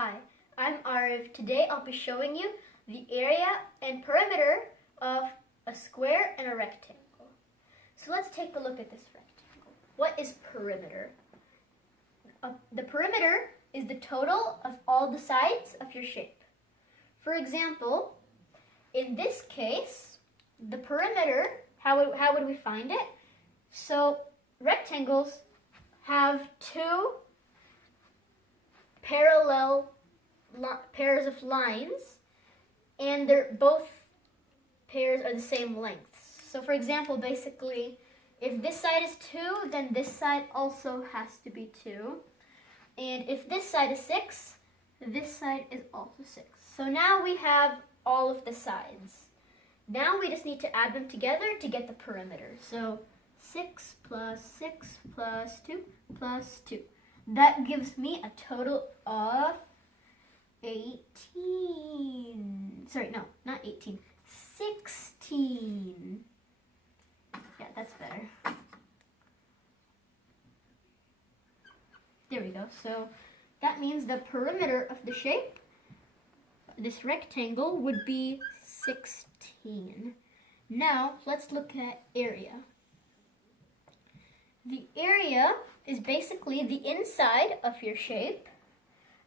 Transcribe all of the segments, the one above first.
Hi, I'm Ariv. Today I'll be showing you the area and perimeter of a square and a rectangle. So let's take a look at this rectangle. What is perimeter? The perimeter is the total of all the sides of your shape. For example, in this case, the perimeter, how would we find it? So rectangles have two parallel pairs of lines, and both pairs are the same length. So for example, basically, if this side is 2, then this side also has to be 2. And if this side is 6, this side is also 6. So now we have all of the sides. Now we just need to add them together to get the perimeter. So 6 plus 6 plus 2 plus 2. That gives me a total of 18. Sorry, no, not 18. 16. Yeah, that's better. There we go. So that means the perimeter of the shape, this rectangle, would be 16. Now, let's look at area. The area is basically the inside of your shape,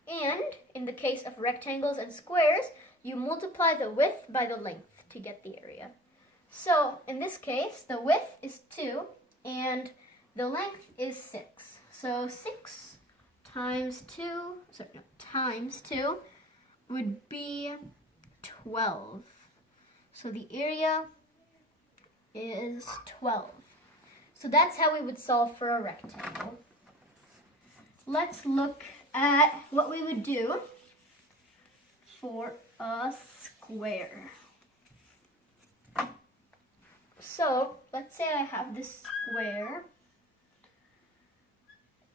and in the case of rectangles and squares, you multiply the width by the length to get the area. So in this case, the width is 2 and the length is 6. So 6 times 2, times 2 would be 12. So the area is 12. So that's how we would solve for a rectangle. Let's look at what we would do for a square. So let's say I have this square.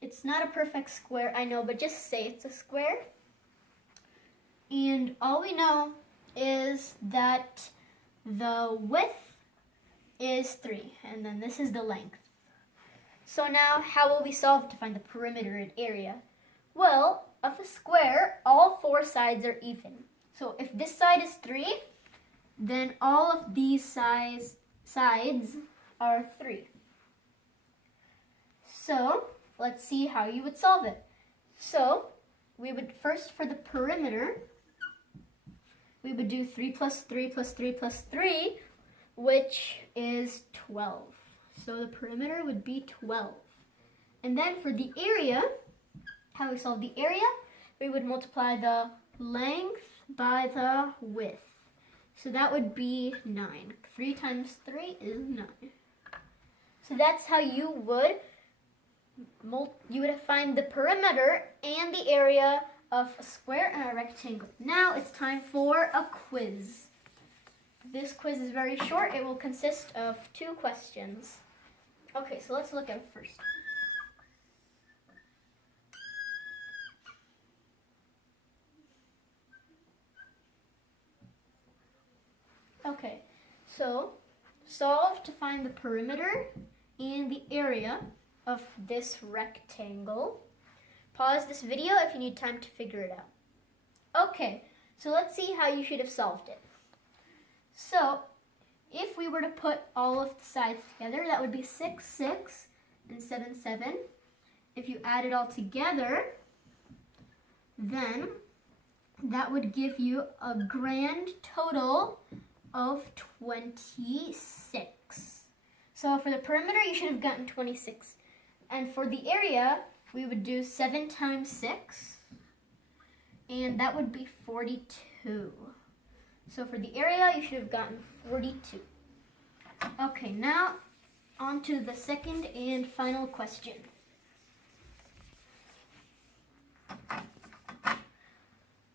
It's not a perfect square, I know, but just say it's a square. And all we know is that the width is 3, and then this is the length. So now, how will we solve to find the perimeter and area? Well, of a square, all 4 sides are even. So if this side is 3, then all of these sides are 3. So let's see how you would solve it. So we would first, for the perimeter, we would do 3 plus 3 plus 3 plus 3, which is 12. So the perimeter would be 12. And then for the area, how we solve the area, we would multiply the length by the width. So that would be 9. 3 times 3 is 9. So that's how you would find the perimeter and the area of a square and a rectangle. Now it's time for a quiz. This quiz is very short. It will consist of 2 questions. Okay, so let's look at it first. Okay, so solve to find the perimeter and the area of this rectangle. Pause this video if you need time to figure it out. Okay, so let's see how you should have solved it. So if we were to put all of the sides together, that would be 6, 6, and 7, 7. If you add it all together, then that would give you a grand total of 26. So for the perimeter, you should have gotten 26. And for the area, we would do 7 times 6, and that would be 42. So for the area, you should have gotten 42. Okay, now on to the second and final question.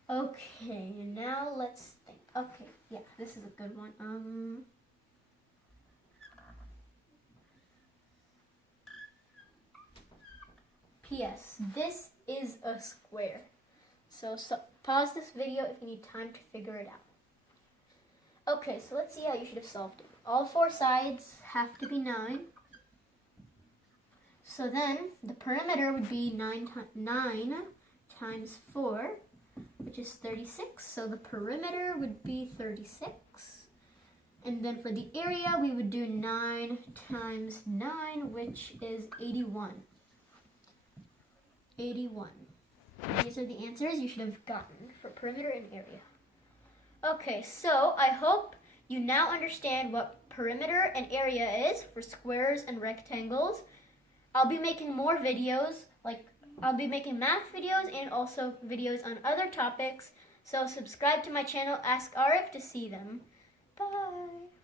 Okay, now let's think. Okay, yeah, this is a good one. P.S. This is a square. So pause this video if you need time to figure it out. Okay, so let's see how you should have solved it. All 4 sides have to be 9. So then the perimeter would be 9 times 4, which is 36. So the perimeter would be 36. And then for the area, we would do 9 times 9, which is 81. 81. These are the answers you should have gotten for perimeter and area. Okay, so I hope you now understand what perimeter and area is for squares and rectangles. I'll be making more videos, I'll be making math videos and also videos on other topics. So subscribe to my channel, Ask Arif, to see them. Bye!